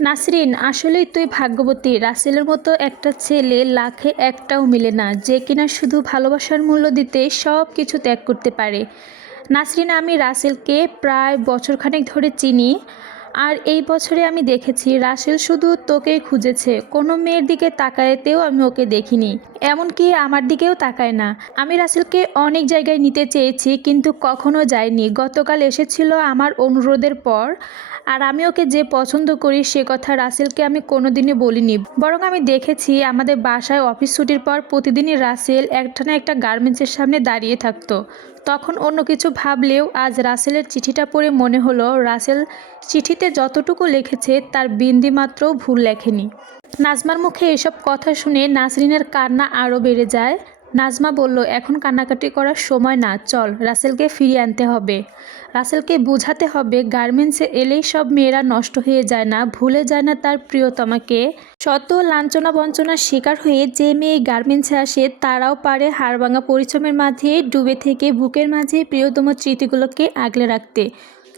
নাসরিন, আসলেই তুই ভাগ্যবতী। রাসেলের মতো একটা ছেলে লাখে একটাও মিলে না, যে কিনা শুধু ভালোবাসার মূল্য দিতে সব কিছু ত্যাগ করতে পারে। নাসরিন, আমি রাসেলকে প্রায় বছরখানেক ধরে চিনি। আর এই বছরে আমি দেখেছি রাসেল শুধু তোকেই খুঁজেছে, কোনো মেয়ের দিকে তাকাতেও আমি ওকে দেখিনি। এমনকি আমার দিকেও তাকায় না। আমি রাসেলকে অনেক জায়গায় নিতে চেয়েছি, কিন্তু কখনো যায়নি। গতকাল এসেছিল আমার অনুরোধের পর, আর আমি ওকে যে পছন্দ করি সে কথা রাসেলকে আমি কোনোদিনই বলিনি। বরং আমি দেখেছি আমাদের বাসায় অফিস ছুটির পর প্রতিদিনই রাসেল একটা না একটা গার্মেন্টসের সামনে দাঁড়িয়ে থাকতো। তখন অন্য কিছু ভাবলেও আজ রাসেলের চিঠিটা পড়ে মনে হলো, রাসেল চিঠিতে যতটুকু লিখেছে তার বিন্দিমাত্রও ভুল লেখেনি। নাজমার মুখে এসব কথা শুনে নাসরিনের কান্না আরও বেড়ে যায়। নাজমা বলল, এখন কান্নাকাটি করার সময় না, চল, রাসেলকে ফিরিয়ে আনতে হবে। রাসেলকে বোঝাতে হবে, গার্মেন্টসে এলেই সব মেয়েরা নষ্ট হয়ে যায় না, ভুলে যায় না তার প্রিয়তমাকে। শত লাঞ্ছনা বঞ্চনার শিকার হয়ে যে মেয়ে গার্মেন্টসে আসে, তারাও পারে হাড়ভাঙা পরিশ্রমের মাঝে, ডুবে থেকে বুকের মাঝে প্রিয়তম স্মৃতিগুলোকে আগলে রাখতে।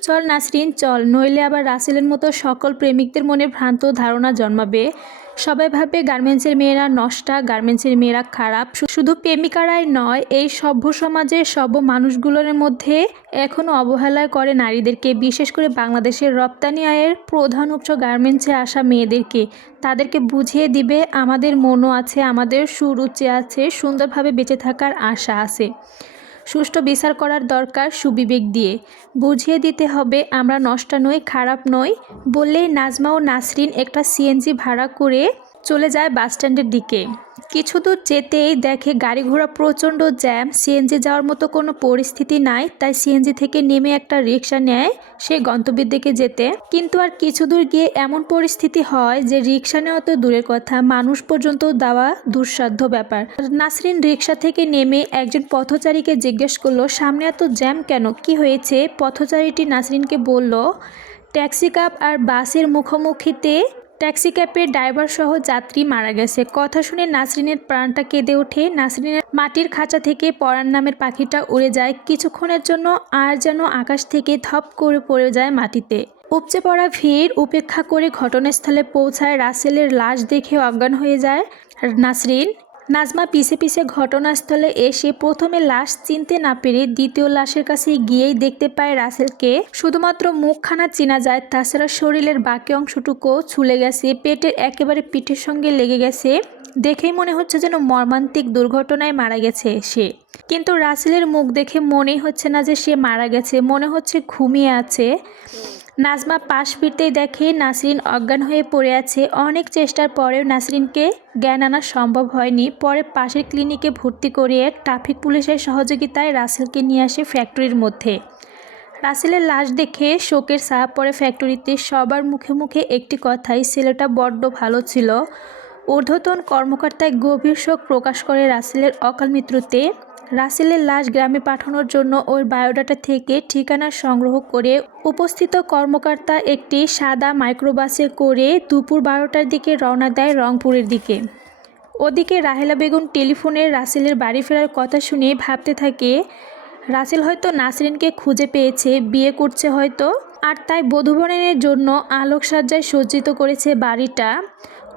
চল নাসরিন, চল। নইলে আবার রাসেলের মতো সকল প্রেমিকদের মনে ভ্রান্ত ধারণা জন্মাবে। সবাই ভাবে গার্মেন্টসের মেয়েরা নষ্টা, গার্মেন্টসের মেয়েরা খারাপ। শুধু প্রেমিকারাই নয়, এই সভ্য সমাজের সব মানুষগুলোর মধ্যে এখনও অবহেলায় করে নারীদেরকে, বিশেষ করে বাংলাদেশের রপ্তানি আয়ের প্রধান উৎস গার্মেন্টসে আসা মেয়েদেরকে। তাদেরকে বুঝিয়ে দিবে, আমাদের মনও আছে, আমাদের সুরুচি আছে, সুন্দরভাবে বেঁচে থাকার আশা আছে। সুষ্ঠু বিচার করার দরকার সুবিবেক দিয়ে। বুঝিয়ে দিতে হবে, আমরা নষ্ট নই, খারাপ নই, বললেই নাজমা ও নাসরিন একটা সিএনজি ভাড়া করে চলে যায় বাস স্ট্যান্ডের দিকে। কিছু দূর যেতেই দেখে গাড়ি ঘোড়া প্রচণ্ড জ্যাম। সিএনজি যাওয়ার মতো কোনো পরিস্থিতি নাই, তাই সিএনজি থেকে নেমে একটা রিক্সা নেয় সে গন্তব্যের দিকে যেতে। কিন্তু আর কিছু দূর গিয়ে এমন পরিস্থিতি হয় যে রিক্সা নেওয়া তো দূরের কথা, মানুষ পর্যন্ত দেওয়া দুঃসাধ্য ব্যাপার। নাসরিন রিক্সা থেকে নেমে একজন পথচারীকে জিজ্ঞেস করল, সামনে এত জ্যাম কেন? কি হয়েছে? পথচারীটি নাসরিনকে বলল, ট্যাক্সি কাপ আর বাসের মুখোমুখিতে ট্যাক্সি ক্যাবের ড্রাইভার সহ যাত্রী মারা গেছে। কথা শুনে নাসরিনের প্রাণটা কেঁদে ওঠে। নাসরিনের মাটির খাঁচা থেকে পরাণ নামের পাখিটা উড়ে যায়। কিছুক্ষণের জন্য আর যেন আকাশ থেকে ধপ করে পড়ে যায় মাটিতে। উপচে পড়া ভিড় উপেক্ষা করে ঘটনাস্থলে পৌঁছায় রাসেলের লাশ দেখে অজ্ঞান হয়ে যায় নাসরিন। নাজমা পিছে পিছে ঘটনাস্থলে এসে প্রথমে লাশ চিনতে না পেরে দ্বিতীয় লাশের কাছে গিয়েই দেখতে পায় রাসেলকে। শুধুমাত্র মুখখানা চেনা যায়, তাছাড়া শরীরের বাকি অংশটুকু ছুলে গেছে, পেটের একেবারে পিঠের সঙ্গে লেগে গেছে। দেখেই মনে হচ্ছে যেন মর্মান্তিক দুর্ঘটনায় মারা গেছে সে। কিন্তু রাসেলের মুখ দেখে মনেই হচ্ছে না যে সে মারা গেছে, মনে হচ্ছে ঘুমিয়ে আছে। নাজমা পাশ ফিরতেই দেখে নাসরিন অজ্ঞান হয়ে পড়ে আছে। অনেক চেষ্টার পরেও নাসরিনকে জ্ঞান আনা সম্ভব হয়নি। পরে পাশের ক্লিনিকে ভর্তি করিয়ে ট্রাফিক পুলিশের সহযোগিতায় রাসেলকে নিয়ে আসে ফ্যাক্টরির মধ্যে। রাসেলের লাশ দেখে শোকের ছায়া পড়ে ফ্যাক্টরিতে। সবার মুখে মুখে একটি কথাই, ছেলেটা বড্ড ভালো ছিল। ঊর্ধ্বতন কর্মকর্তায় গভীর শোক প্রকাশ করে রাসেলের অকাল মৃত্যুতে রাসেলের লাশ গ্রামে পাঠানোর জন্য ওই বায়োডাটা থেকে ঠিকানা সংগ্রহ করে উপস্থিত কর্মকর্তা একটি সাদা মাইক্রোবাসে করে দুপুর বারোটার দিকে রওনা দেয় রংপুরের দিকে। ওদিকে রাহেলা বেগম টেলিফোনে রাসেলের বাড়ি ফেরার কথা শুনে ভাবতে থাকে, রাসেল হয়তো নাসরিনকে খুঁজে পেয়েছে, বিয়ে করছে হয়তো, আর তাই বধূবরণের জন্য আলোকসজ্জায় সজ্জিত করেছে বাড়িটা।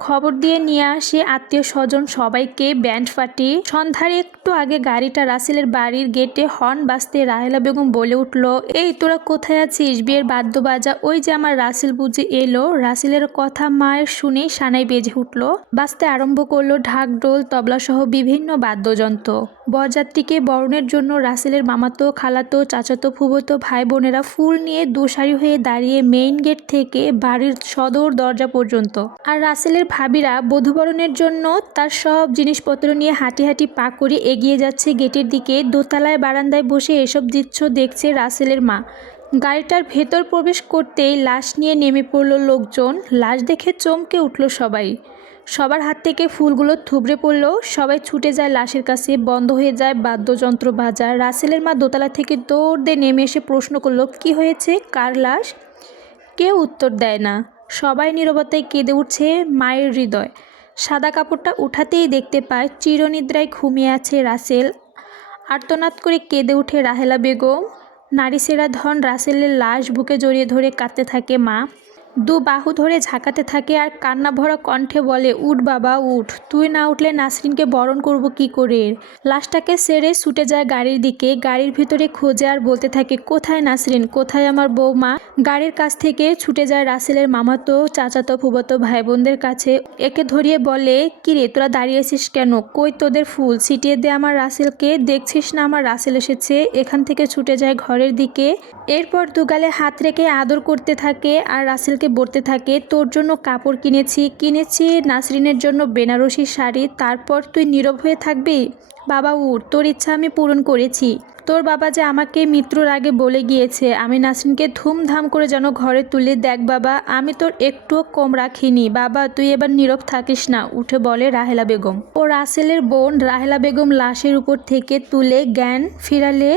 খবর দিয়ে নিয়ে আসে আত্মীয় স্বজন সবাইকে। ব্যান্ড ফাটি সন্ধ্যার একটু আগে গাড়িটা রাসেলের বাড়ির গেটে হর্ন বাজতে রাহেলা বেগম বলে উঠল, এই, তোরা কোথায় আছিস? বিয়ের বাদ্য বাজা ওই যে আমার রাসেল বুঝে এলো। রাসেলের কথা মায়ের শুনে সানাই বেজে উঠল। বাজতে আরম্ভ করল ঢাক ডোল তবলা সহ বিভিন্ন বাদ্যযন্ত্র। বরযাত্রীকে বরণের জন্য রাসেলের মামাতো, খালাতো, চাচাতো ফুবতো ভাই বোনেরা ফুল নিয়ে দোসারি হয়ে দাঁড়িয়ে মেইন গেট থেকে বাড়ির সদর দরজা পর্যন্ত। আর রাসেলের ভাবিরা বধুবরণের জন্য তার সব জিনিসপত্র নিয়ে হাঁটি হাঁটি পাক করে এগিয়ে যাচ্ছে গেটের দিকে। দোতলায় বারান্দায় বসে এসব দিচ্ছ দেখছে রাসেলের মা। গাড়িটার ভেতর প্রবেশ করতেই লাশ নিয়ে নেমে পড়ল লোকজন। লাশ দেখে চমকে উঠল সবাই। সবার হাত থেকে ফুলগুলো থুবড়ে পড়ল। সবাই ছুটে যায় লাশের কাছে, বন্ধ হয়ে যায় বাদ্যযন্ত্র বাজা। রাসেলের মা দোতলা থেকে দৌড় দিয়ে নেমে এসে প্রশ্ন করল, কি হয়েছে? কার লাশ? কেউ উত্তর দেয় না। সবাই নীরবতায় কেঁদে উঠছে মায়ের হৃদয়। সাদা কাপড়টা উঠাতেই দেখতে পায় চিরনিদ্রায় ঘুমিয়ে আছে রাসেল। আর্তনাদ করে কেঁদে উঠে রাহেলা বেগম। নারী সেরা ধন রাসেলের লাশ বুকে জড়িয়ে ধরে কাঁদতে থাকে মা। দু বাহু ধরে ঝাঁকাতে থাকে আর কান্না ভরা কণ্ঠে বলে, উঠ বাবা, উঠ। তুই না উঠলে নাসরিনকে বরণ করব কি করে? লাশটাকে সেরে ছুটে যায় গাড়ির দিকে। গাড়ির ভিতরে খোঁজে আর বলতে থাকে, কোথায় নাসরিন? কোথায় আমার বৌমা? গাড়ির কাছ থেকে ছুটে যায় রাসেলের মামাতো, চাচাতো ফুবাতো ভাই বোনদের কাছে। একে ধরিয়ে বলে কিরে তোরা দাঁড়িয়েছিস কেন? কই তোদের ফুল? ছিটিয়ে দে আমার রাসেলকে। দেখছিস না আমার রাসেল এসেছে? এখান থেকে ছুটে যায় ঘরের দিকে। এরপর দুগালে হাত রেখে আদর করতে থাকে আর রাসেলকে বলতে থাকে, তোর জন্য কাপড় কিনেছি কিনেছি নাসরিনের জন্য বেনারসি শাড়ি, তারপর তুই নীরব হয়ে থাকবি? বাবা উঠ তোর ইচ্ছা আমি পূরণ করেছি। তোর বাবা যে আমাকে মৃত্যুর আগে বলে গিয়েছে, আমি নাসরিনকে ধুমধাম করে যেন ঘরে তুলে দেখ বাবা, আমি তোর একটুও কম রাখিনি। বাবা, তুই এবার নীরব থাকিস না, উঠে বলে রাহেলা বেগম। ও রাসেলের বোন রাহেলা বেগম লাশের উপর থেকে তুলে জ্ঞান ফিরালে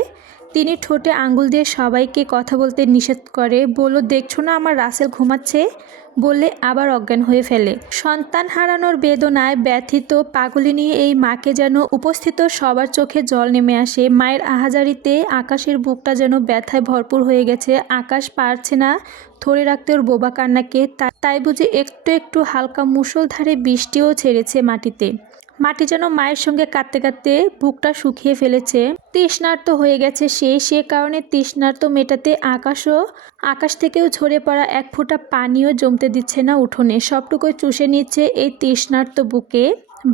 তিনি ঠোঁটে আঙ্গুল দিয়ে সবাইকে কথা বলতে নিষেধ করে, বলল, দেখছ না আমার রাসেল ঘুমাচ্ছে? বললে, আবার অজ্ঞান হয়ে ফেলে। সন্তান হারানোর বেদনায় ব্যথিত পাগলি নিয়ে এই মাকে যেন উপস্থিত সবার চোখে জল নেমে আসে। মায়ের আহাজারিতে আকাশের বুকটা যেন ব্যথায় ভরপুর হয়ে গেছে। আকাশ পারছে না ধরে রাখতে ওর বোবা কান্নাকে। তাই বুঝে একটু একটু হালকা মুষলধারে বৃষ্টিও ছেড়েছে মাটিতে। মাটি যেন মায়ের সঙ্গে কাঁদতে কাঁদতে বুকটা শুকিয়ে ফেলেছে। তৃষ্ণার্ত হয়ে গেছে সে সে কারণে তৃষ্ণার্ত মেটাতে আকাশও, আকাশ থেকেও ঝরে পড়া এক ফোঁটা পানিও জমতে দিচ্ছে না উঠোনে। সবটুকুই চুষে নিচ্ছে এই তৃষ্ণার্ত বুকে।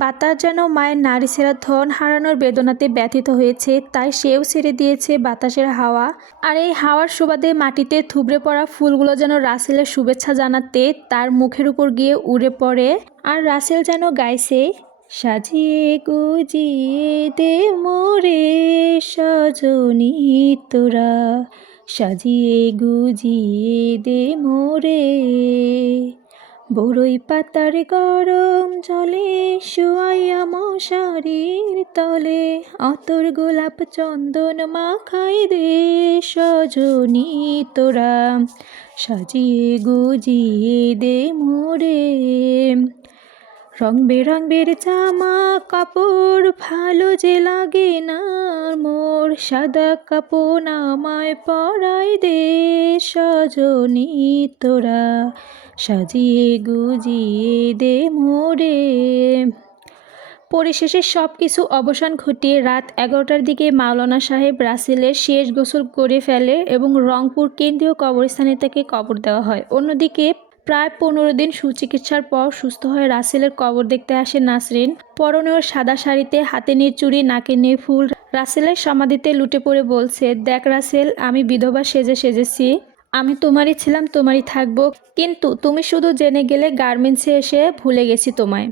বাতাস যেন মায়ের নারী সেরা ধন হারানোর বেদনাতে ব্যথিত হয়েছে, তাই সেও ছেড়ে দিয়েছে বাতাসের হাওয়া। আর এই হাওয়ার সুবাদে মাটিতে থুবড়ে পড়া ফুলগুলো যেন রাসেলের শুভেচ্ছা জানাতে তার মুখের উপর গিয়ে উড়ে পড়ে। আর রাসেল যেন গাইছে সাজিয়ে গুজিয়ে দে মোরে সজনী তোরা। সাজিয়ে গুজিয়ে দে মোরে বড়ই পাতার গরম জলে শুয়াইয়া মশারির তলে, অতর গোলাপ চন্দন মাখাই দে সজনী তোরা। সাজিয়ে গুজিয়ে দে মোরে রং বেরঙের জামা কাপড় ভালো যে লাগে না মোর সাদা কাপড় আমায় পরাই দে সজনী তোরা। সাজিয়ে গুজিয়ে দে মোরে। পরিশেষে সব কিছু অবসান ঘটিয়ে রাত এগারোটার দিকে মাওলানা সাহেব রাসেলের শেষ গোসল করে ফেলে এবং রংপুর কেন্দ্রীয় কবরস্থানে তাকে কবর দেওয়া হয়। অন্যদিকে প্রায় পনেরো দিন সুচিকিৎসার পর সুস্থ হয়ে রাসেলের কবর দেখতে আসে নাসরিন। পরনেও সাদা শাড়িতে হাতে নিয়ে চুড়ি নাকে নিয়ে ফুল। রাসেলের সমাধিতে লুটে পড়ে বলছে, দেখ রাসেল, আমি বিধবা সেজে সেজেছি। আমি তোমারই ছিলাম, তোমারই থাকব। কিন্তু তুমি শুধু জেনে গেলে গার্মেন্টসে এসে ভুলে গেছি তোমায়।